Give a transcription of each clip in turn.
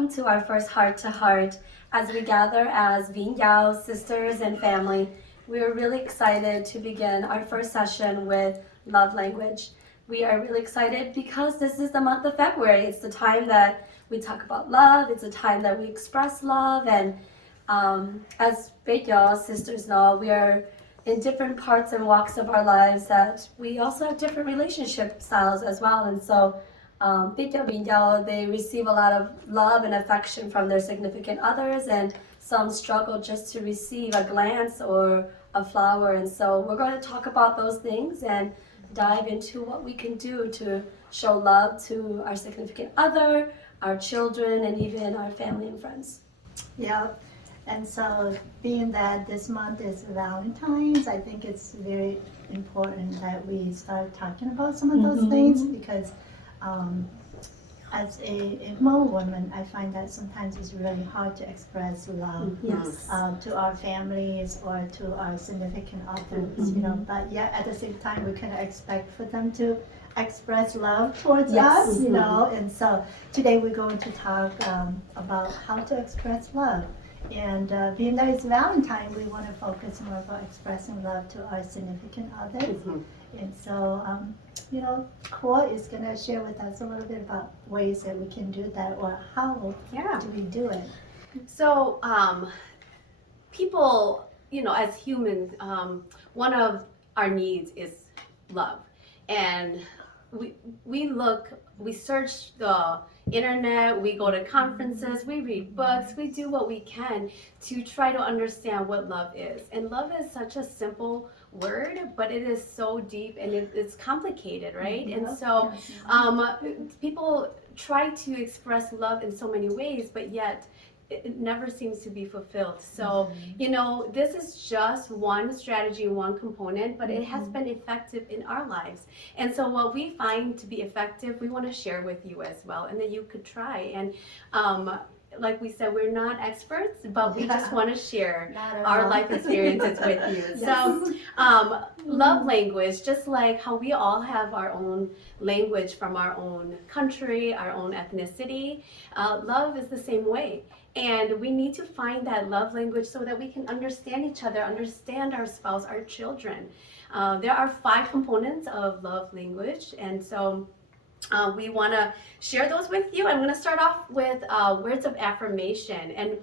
welcome to our first Heart to Heart. As we gather as Vivncaus sisters and family, we are really excited to begin our first session with love language. We are really excited because this is the month of February. It's the time that we talk about love. It's a time that we express love. And as Vivncaus sisters know, we are in different parts and walks of our lives that we also have different relationship styles as well. And so Vivncaus, they receive a lot of love and affection from their significant others, and some struggle just to receive a glance or a flower. And so we're going to talk about those things and dive into what we can do to show love to our significant other, our children, and even our family and friends. Yeah, and so being that this month is Valentine's, I think it's very important that we start talking about some of those things, because as a Hmong woman, I find that sometimes it's really hard to express love to our families or to our significant others, you know. But yet at the same time, we kind of expect for them to express love towards us, you know. And so today we're going to talk about how to express love. And being that it's Valentine, we want to focus more about expressing love to our significant others. And so, you know, Ko is going to share with us a little bit about ways that we can do that, or how do we do it. So, people, you know, as humans, one of our needs is love. And we search the internet, we go to conferences, we read books, we do what we can to try to understand what love is. And love is such a simple word, but it is so deep and it's complicated, right? And so people try to express love in so many ways, but yet it never seems to be fulfilled. So, you know, this is just one strategy, one component, but it has been effective in our lives. And so what we find to be effective, we want to share with you as well, and that you could try. And like we said, we're not experts, but we just want to share our life experiences with you. So love language, just like how we all have our own language from our own country, our own ethnicity, love is the same way. And we need to find that love language so that we can understand each other, understand our spouse, our children. There are 5 components of love language, and so we want to share those with you. I'm going to start off with words of affirmation. And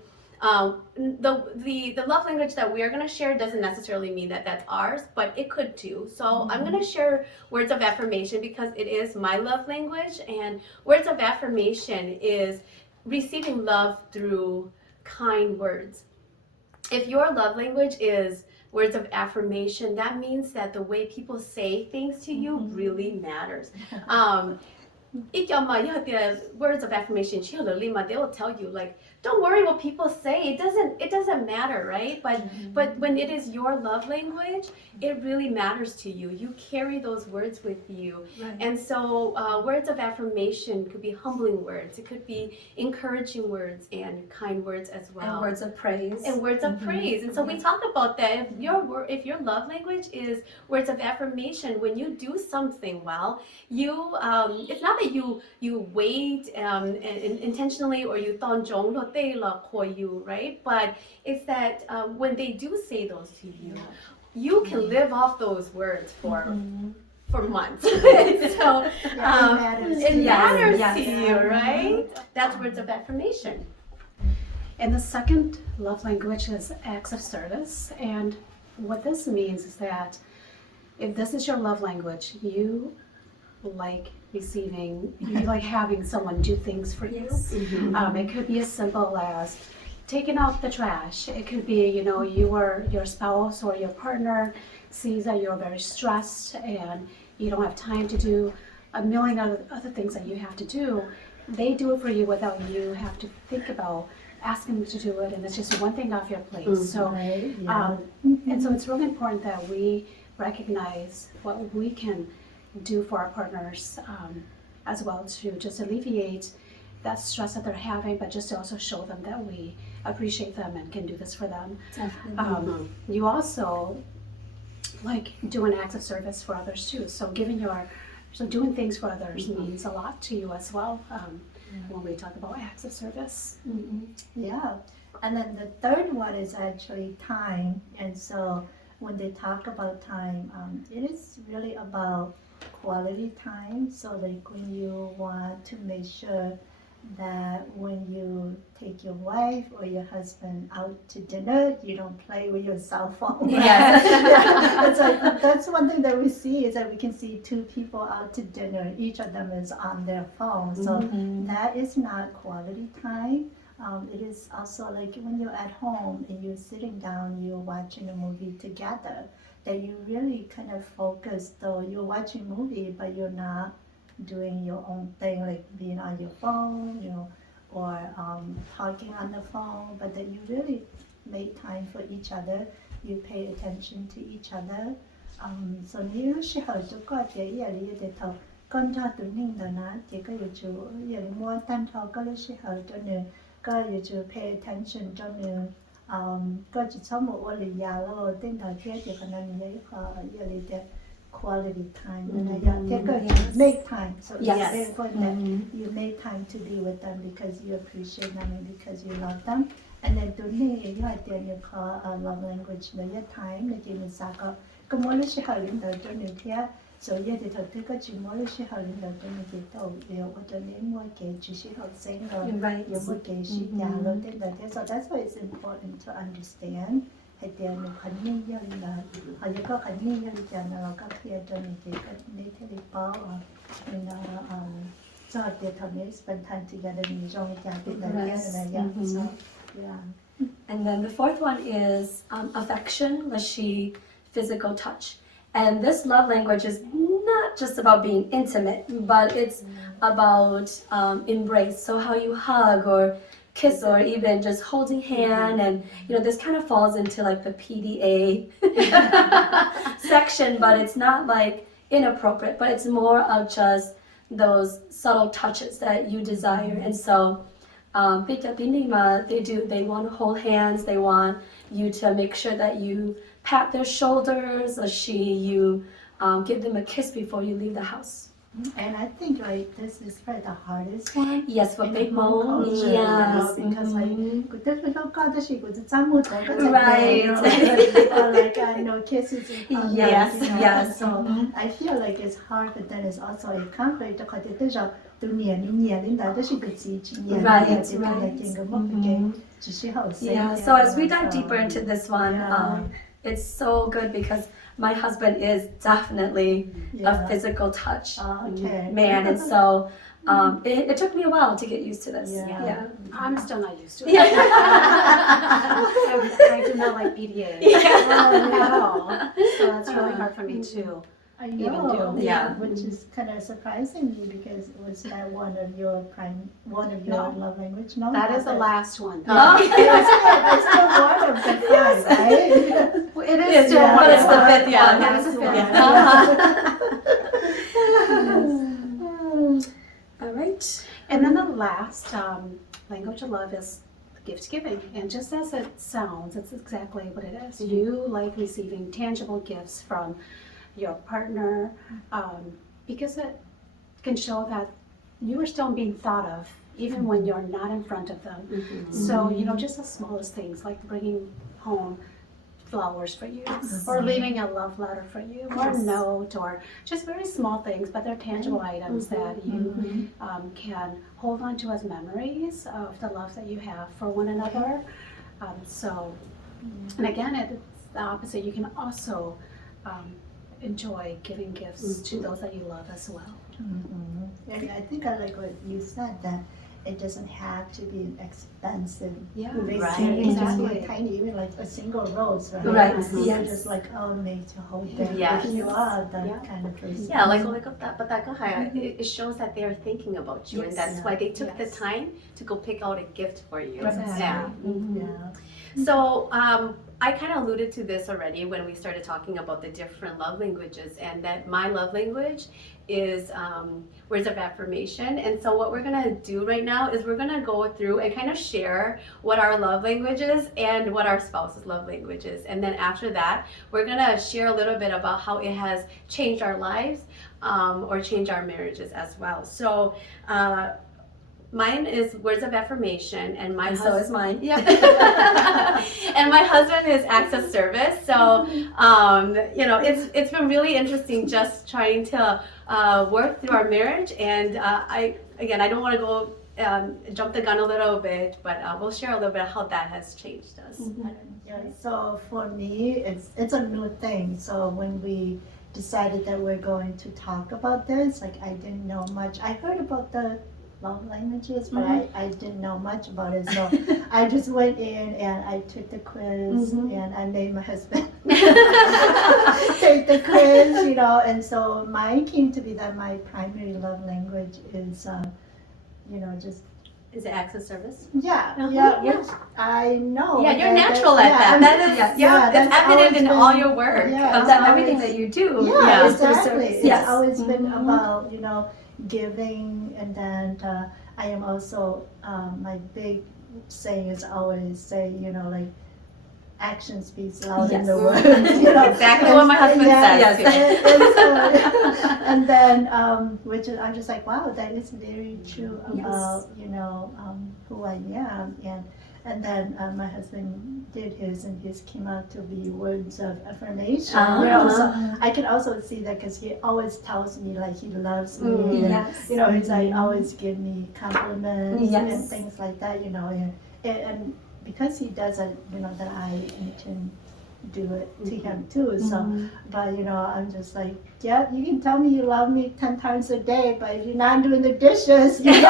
the love language that we are going to share doesn't necessarily mean that that's ours, but it could too. So I'm going to share words of affirmation because it is my love language. And words of affirmation is receiving love through kind words. If your love language is words of affirmation, that means that the way people say things to you really matters. If you have the words of affirmation, they will tell you, like, don't worry what people say. It doesn't matter, right? But when it is your love language, it really matters to you. You carry those words with you. Right. And so words of affirmation could be humbling words. It could be encouraging words and kind words as well. And words of praise. And words of praise. And so we talk about that. If your love language is words of affirmation, when you do something well, you it's not that you wait intentionally or you you, right? But it's that when they do say those to you, you can live off those words for months. So it matters to you, right? That's words of affirmation. And the second love language is acts of service. And what this means is that if this is your love language, you like receiving, you like having someone do things for you. It could be as simple as taking out the trash. It could be, you know, your spouse or your partner sees that you're very stressed and you don't have time to do a million other things that you have to do. They do it for you without you have to think about asking them to do it, and it's just one thing off your plate. So, and so it's really important that we recognize what we can do for our partners as well, to just alleviate that stress that they're having, but just to also show them that we appreciate them and can do this for them. You also like doing acts of service for others too. So doing things for others means a lot to you as well. when we talk about acts of service. Yeah. And then the third one is actually time. And so when they talk about time, it is really about quality time. So like when you want to make sure that when you take your wife or your husband out to dinner, you don't play with your cell phone. Yes. It's like, that's one thing that we see is that we can see two people out to dinner. Each of them is on their phone. So that is not quality time. It is also like when you're at home and you're sitting down, you're watching a movie together, that you really kind of focus, though you're watching a movie, but you're not doing your own thing, like being on your phone, or talking on the phone, but that you really make time for each other, you pay attention to each other. So nhiều时候就觉得也里的头，跟着对面的呢，这个也就也摸单头个的时候，就呢，个也就 pay attention 就呢，个就从我里呀咯，等到这就可能也也里的 quality time, and take a make time. So it's very important that you make time to be with them because you appreciate them and because you love them. And then to me, you have to call a love language. No, your time. That you say, "Come on, let's have a little dinner." So you have to take a chimo. Let's have a little dinner. You know, what the name was, just how saying or you would get she So that's why it's important to understand. Hay tiền mình khẩn nhiên cho nên là họ chỉ có khẩn nhiên cho nên chờ là các kia cho nên chỉ có need to be bao mình so they have to spend time together in trong cái chuyện đó so yeah. And then the fourth one is affection, lashi, physical touch. And this love language is not just about being intimate, but it's about embrace. So how you hug or kiss or even just holding hand, and this kind of falls into like the PDA section, but it's not like inappropriate, but it's more of just those subtle touches that you desire. And so they want to hold hands, they want you to make sure that you pat their shoulders, you give them a kiss before you leave the house. And I think this is probably the hardest one. Yes, for in big Hmong mom. culture, Yes. Because Right. Or like no kisses in public. Yes. So I feel like it's hard, but then it's also a conflict. Yeah, so as we dive deeper into this one, it's so good because my husband is definitely a physical touch man, and so it took me a while to get used to this. Yeah. I'm still not used to it. Yeah. I do not like PDA at all. So that's really hard for me too. I know, Yeah. which is kind of surprising me because was that one of your love language? No, That is the last one. It's still one of the five, right? It is still but one it's of the them. fifth Yeah, one. that is the fifth one. All right. And then the last language of love is gift giving. And just as it sounds, it's exactly what it is. You like receiving tangible gifts from your partner because it can show that you are still being thought of even when you're not in front of them. So, just the smallest things like bringing home flowers for you or leaving a love letter for you or a note or just very small things, but they're tangible items that you can hold on to as memories of the love that you have for one another. And again, it's the opposite. You can also enjoy giving gifts to those that you love as well. And I think I like what you said, that it doesn't have to be expensive. Yeah. Right. It can just be Exactly. a tiny, even like a single rose, right? Right, You're yes. just like, made to hold them. Yes. If you are that kind of person. Yeah, it shows that they are thinking about you, and that's why they took the time to go pick out a gift for you. Exactly. Yeah. Yeah. So I kind of alluded to this already when we started talking about the different love languages, and that my love language is words of affirmation. And so what we're gonna do right now is we're gonna go through and kind of share what our love language is and what our spouse's love language is. And then after that, we're gonna share a little bit about how it has changed our lives or changed our marriages as well. So mine is words of affirmation, and my And so is mine. Yep. And my husband is acts of service. So, it's been really interesting just trying to work through our marriage. And I don't want to go jump the gun a little bit, but we'll share a little bit of how that has changed us. Yeah, so for me, it's a new thing. So when we decided that we're going to talk about this, like I didn't know much. I heard about the love languages, but I didn't know much about it. So I just went in and I took the quiz and I made my husband take the quiz, and so mine came to be that my primary love language is, just Is it acts of service? which I know. Yeah, you're natural at that. That is, it's evident in all your work. Yeah, That everything that you do Yeah, is through exactly. service. It's Yes. always been about, giving, and then I am also, my big saying is always say, like, action speaks louder than the Yes. words. Exactly what my husband says. Yes. And then, which is, I'm just like, wow, that is very true about, who I am. And then my husband did his, and his came out to be words of affirmation. So I can also see that because he always tells me like he loves me. And, Yes. he's like always give me compliments and Yes. things like that. And because he does it, that I need to do it to him too. So, but I'm just like, yeah, you can tell me you love me 10 times a day, but if you're not doing the dishes, You're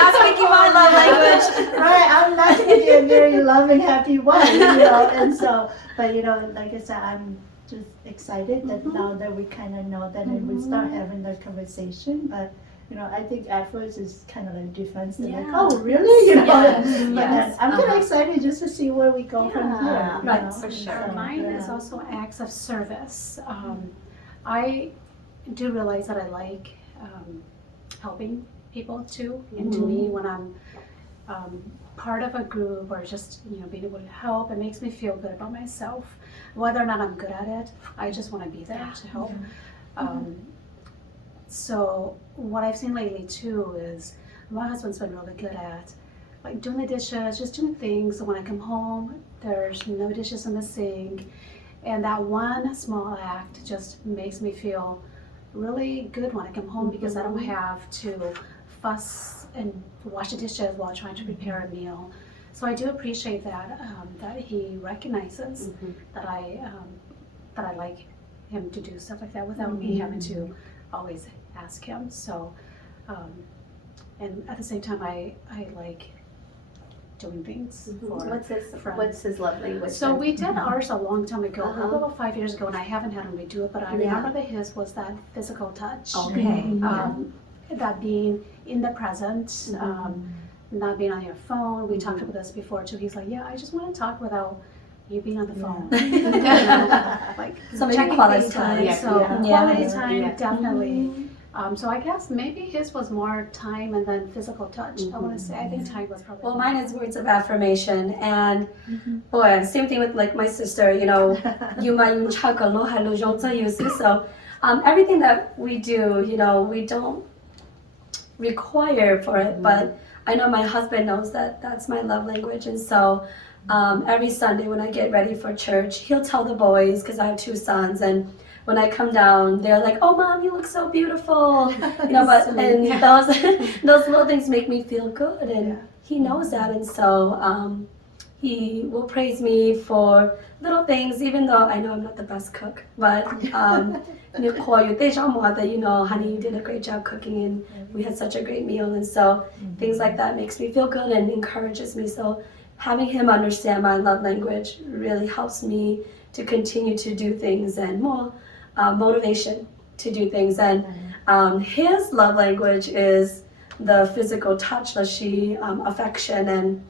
not speaking my love language. right? I'm not going to be a very loving, happy wife, And so, but like I said, I'm just excited that now that we kind of know that, and we start having that conversation, but. I think at first it's kind of like defensive, like, oh, really? But then I'm kind of excited just to see where we go from here. Right, for sure. So, Mine is also acts of service. I do realize that I like helping people too, and to me, when I'm part of a group or just being able to help, it makes me feel good about myself. Whether or not I'm good at it, I just want to be there to help. So what I've seen lately too is my husband's been really good at like doing the dishes, just doing things. So when I come home, there's no dishes in the sink, and that one small act just makes me feel really good when I come home because I don't have to fuss and wash the dishes while trying to prepare a meal. So I do appreciate that that he recognizes that I like him to do stuff like that without me having to always ask him. So, and at the same time, I like doing things for friends. What's his love language? So we did ours a long time ago, probably about 5 years ago, and I haven't had him redo it, but I remember that his was that physical touch. Okay. That being in the present, not being on your phone. We talked about this before too. He's like, yeah, I just want to talk without you being on the phone. Like So maybe checking quality FaceTime. time. So Yeah. quality time, Yeah. definitely. So I guess maybe his was more time and then physical touch. I want to say, I think time was probably. Well, mine is words of affirmation, and boy, same thing with like my sister. So everything that we do, we don't require for it, but I know my husband knows that that's my love language, and so every Sunday when I get ready for church, he'll tell the boys because I have 2 sons, and when I come down, they're like, "Oh, Mom, you look so beautiful," But and those little things make me feel good, and he knows that, and so he will praise me for little things, even though I know I'm not the best cook. But honey, you did a great job cooking, and we had such a great meal, and so things like that makes me feel good and encourages me. So having him understand my love language really helps me to continue to do things and more motivation to do things. And his love language is the physical touch, affection. And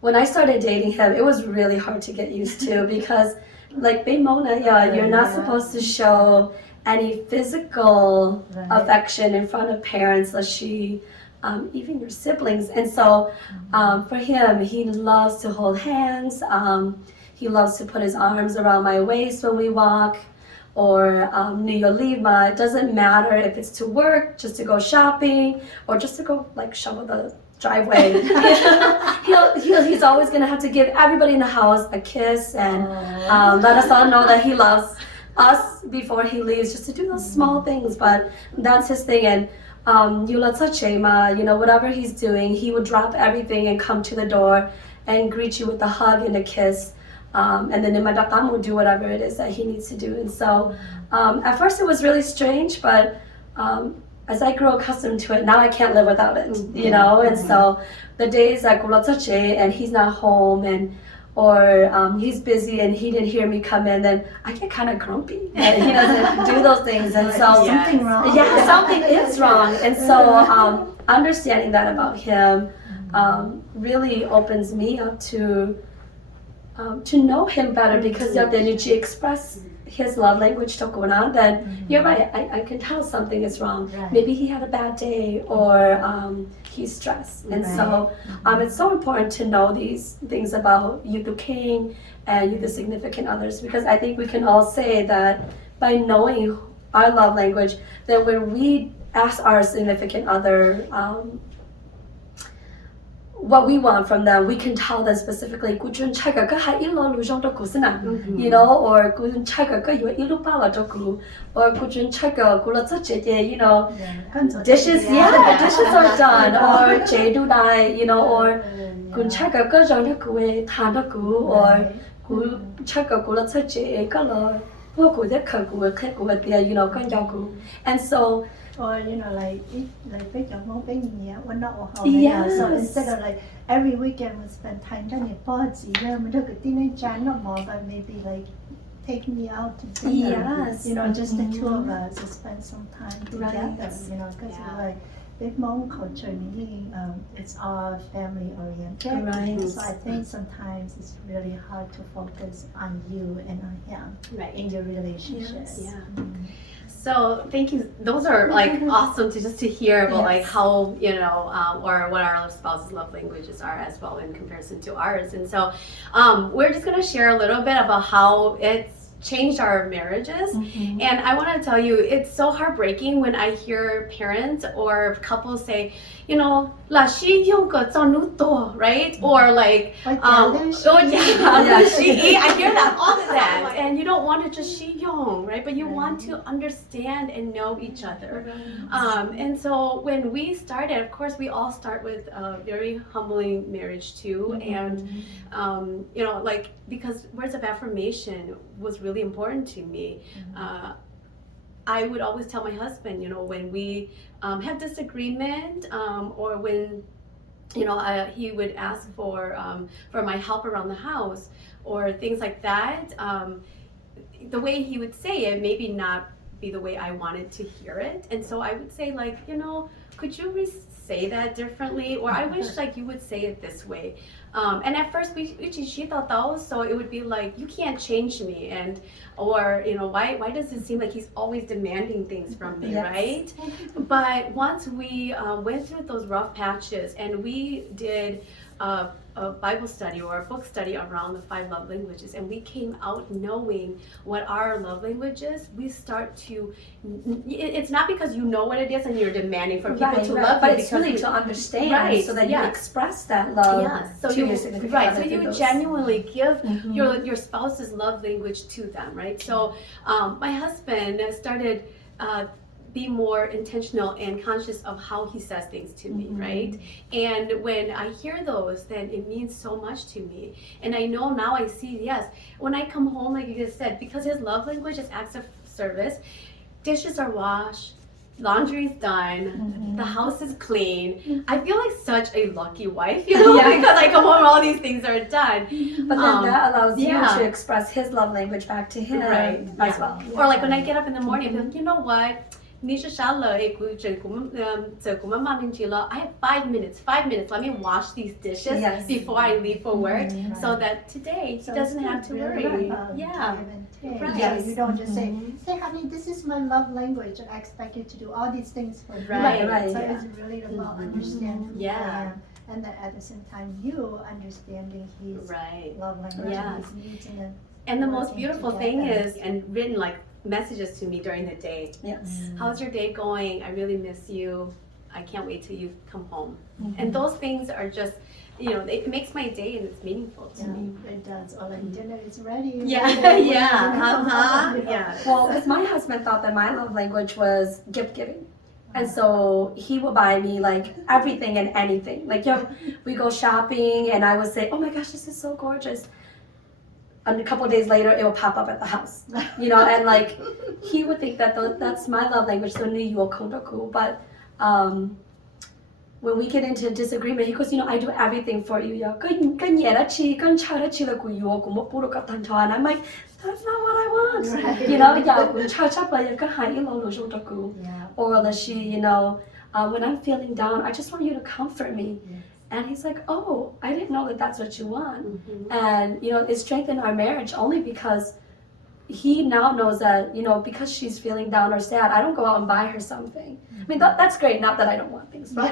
when I started dating him, it was really hard to get used to because, like Mona, you're not supposed to show any physical affection in front of parents, even your siblings. And so for him, he loves to hold hands. He loves to put his arms around my waist when we walk. or Niyolima. It doesn't matter if it's to work, just to go shopping, or just to go like shovel the driveway. He's always gonna have to give everybody in the house a kiss and let us all know that he loves us before he leaves, just to do those small things. But that's his thing. And whatever he's doing, he would drop everything and come to the door and greet you with a hug and a kiss. And then Imadakam will do whatever it is that he needs to do. And so at first it was really strange, but as I grow accustomed to it, now I can't live without it, And so the days that and he's not home or he's busy and he didn't hear me come in, then I get kind of grumpy and he doesn't do those things. And so something wrong. Yeah, something is wrong. And so understanding that about him really opens me up to know him better, because then you express his love language to Kuna, then you're right, I can tell something is wrong. Right. Maybe he had a bad day or he's stressed. And so it's so important to know these things about you, the king, and you, the significant others, because I think we can all say that by knowing our love language, that when we ask our significant other what we want from them, we can tell them specifically, or or dishes, dishes are done, or or and so Or like big we're not all Yes. So instead of like every weekend we spend time then but maybe like take me out to dinner. Yes. Just the two of us to spend some time together. Right. Because like big Hmong culture meaning it's all family oriented. Right. So I think sometimes it's really hard to focus on you and on him in your relationship. Yes. Yeah. So thank you. Those are like awesome to hear about like how or what our spouses' love languages are as well in comparison to ours. And so we're just gonna share a little bit about how it's changed our marriages. And I want to tell you, it's so heartbreaking when I hear parents or couples say, la shi yung ko nuto, right? Or like, she, I hear that all the time. And you don't want to just shi yung, right? But you want to understand and know each other. And so when we started, of course, we all start with a very humbling marriage too. And, like, because words of affirmation was really important to me. I would always tell my husband, when we have disagreement, or when, he would ask for my help around the house or things like that, the way he would say it maybe not be the way I wanted to hear it. And so I would say like, could you say that differently? Or I wish like you would say it this way. And at first she thought that, so it would be like, you can't change me, or why does it seem like he's always demanding things from me, right? But once we went through those rough patches and we did a Bible study or a book study around the 5 love languages, and we came out knowing what our love language is, we start to, it's not because you know what it is and you're demanding for people to love but you, it's really to understand so that you express that love so to your significant other. so you genuinely give your spouse's love language to them, right? So my husband started be more intentional and conscious of how he says things to me, right? And when I hear those, then it means so much to me. And I know now I see, yes, when I come home, like you just said, because his love language is acts of service, dishes are washed, laundry's done, the house is clean. I feel like such a lucky wife, because I come home and all these things are done. But then that allows you to express his love language back to him as well. Or like when I get up in the morning, I'm like, you know what? I have 5 minutes. Let me wash these dishes before I leave for work, so that today he doesn't have to worry. You don't just say, honey, this is my love language. I expect you to do all these things for me. So it's really about understanding who I am. And then at the same time, you understanding his love language and his needs. And the most beautiful thing is, and written like messages to me during the day. Yes. How's your day going? I really miss you. I can't wait till you come home. Mm-hmm. And those things are just, it makes my day and it's meaningful to me. It does. Or like dinner is ready. Yeah, Ready, yeah, you know. yeah. Well, because my husband thought that my love language was gift giving. And so he would buy me like everything and anything. Like, we go shopping and I would say, oh my gosh, this is so gorgeous. And a couple of days later, it will pop up at the house. And like, he would think that that's my love language. So, but when we get into disagreement, he goes, I do everything for you. And I'm like, that's not what I want. Right. Yeah. Or when I'm feeling down, I just want you to comfort me. Yes. And he's like, oh, I didn't know that that's what you want. Mhm. And, it strengthened our marriage only because he now knows that, because she's feeling down or sad, I don't go out and buy her something. I mean, that's great. Not that I don't want things, but,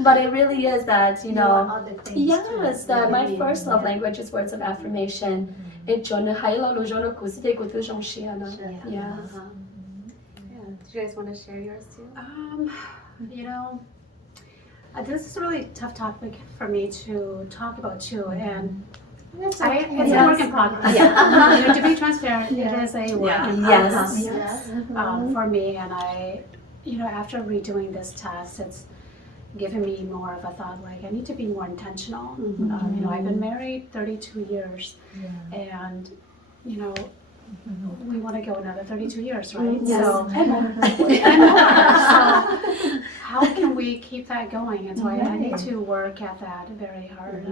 but it really is that, You want other things yes, too. that my Yeah. first love language is words of affirmation. Yeah. Sure. Yeah. Uh-huh. Yeah. Do you guys want to share yours too? This is a really tough topic for me to talk about too, and It's it's okay. a work in progress. Yeah. To be transparent, it is a work Yeah. in Yes. progress Yes. for me, and I, after redoing this test, it's given me more of a thought, like I need to be more intentional. Mhm. I've been married 32 years, Yeah. and we want to go another 32 years, right? Yes. So, And more. and more. So how can we keep that going? And so I need to work at that very hard.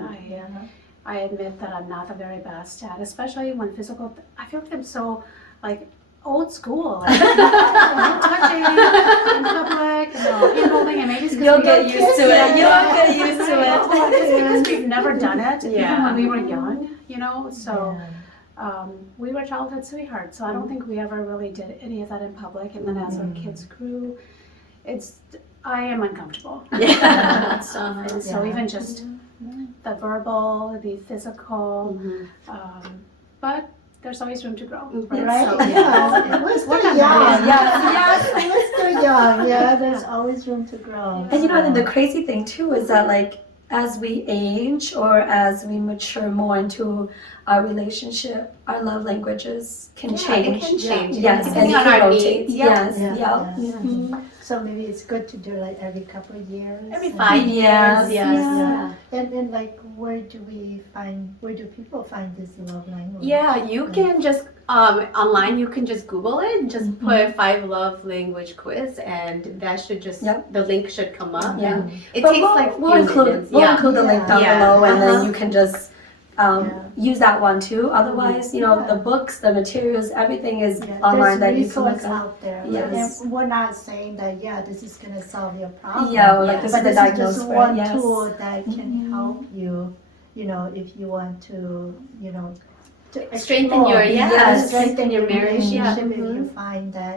I admit that I'm not the very best at, especially when physical. I feel like I'm so like old school. Like, no touching in public, no hand holding, and maybe it's because You'll get used to it. You'll get used to it. It's because we've never done it, even Yeah. when we were young. So. We were childhood sweethearts, so I don't think we ever really did any of that in public. And then as our kids grew, I am uncomfortable. Yeah. And so even just the verbal, the physical, Mhm. but there's always room to grow. Right? So, Yeah. We're still young. Yes. We're still young. Yeah. There's always room to grow. And and the crazy thing too is that like as we age or as we mature more into our relationship, our love languages can change. It can change. Yes, Depending and on it our rotates. needs. Yes, Yeah. yeah. Yeah. Mhm. So maybe it's good to do like every couple of years. Every and- 5 years. Yes, Yes. yeah. And then like where do people find this love language? Yeah, you can just online. You can just Google it. Just put 5 love language quiz, and that should just Yep. the link should come up. Yeah. And it But takes like we'll few include minutes. we'll Yeah. include the link down Yeah. below, and then Uh-huh. you can just use that one too. Otherwise, Yeah. the books, the materials, everything is Yeah, online that there's you can look resources at. out there. Yes. And we're not saying that this is gonna solve your problem. Yeah, or like Yeah. this But is the this is diagnosis just for one it. Yes. tool that can help you, if you want to, to Strengthen your Yes. strengthen your marriage, yeah. relationship. If you Mhm. find that,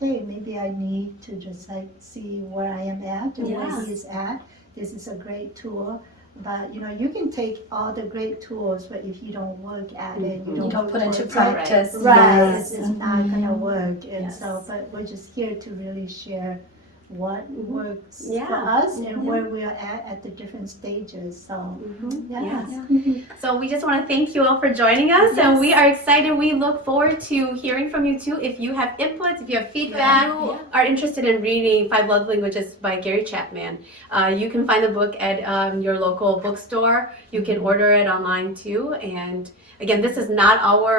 hey, maybe I need to just like see where I am at and where Yes. he is at. This is a great tool. But you can take all the great tools, but if you don't work at it, Mhm. you You don't, don't put into work practice. Right, Yes. it's not gonna Mhm. work, and Yes. so, but we're just here to really share what works Yeah. for us and Yeah. where we are at the different stages. So, Mhm. yeah. Yes. So we just want to thank you all for joining us, and we are excited. We look forward to hearing from you too. If you have input, if you have feedback, Yeah. are interested in reading 5 Love Languages by Gary Chapman, you can find the book at your local bookstore. You can order it online too. And again, this is not our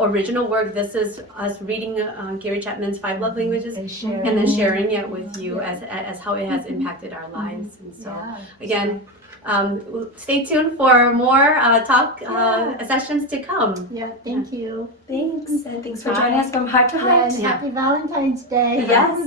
original work. This is us reading Gary Chapman's 5 Love Languages And share. and then sharing it with you as how it has impacted our lives. And so Yeah. again, stay tuned for more talk sessions to come. Yeah, thank you. Thanks, and thanks for joining us from Heart to Heart. And happy Valentine's Day. Yes.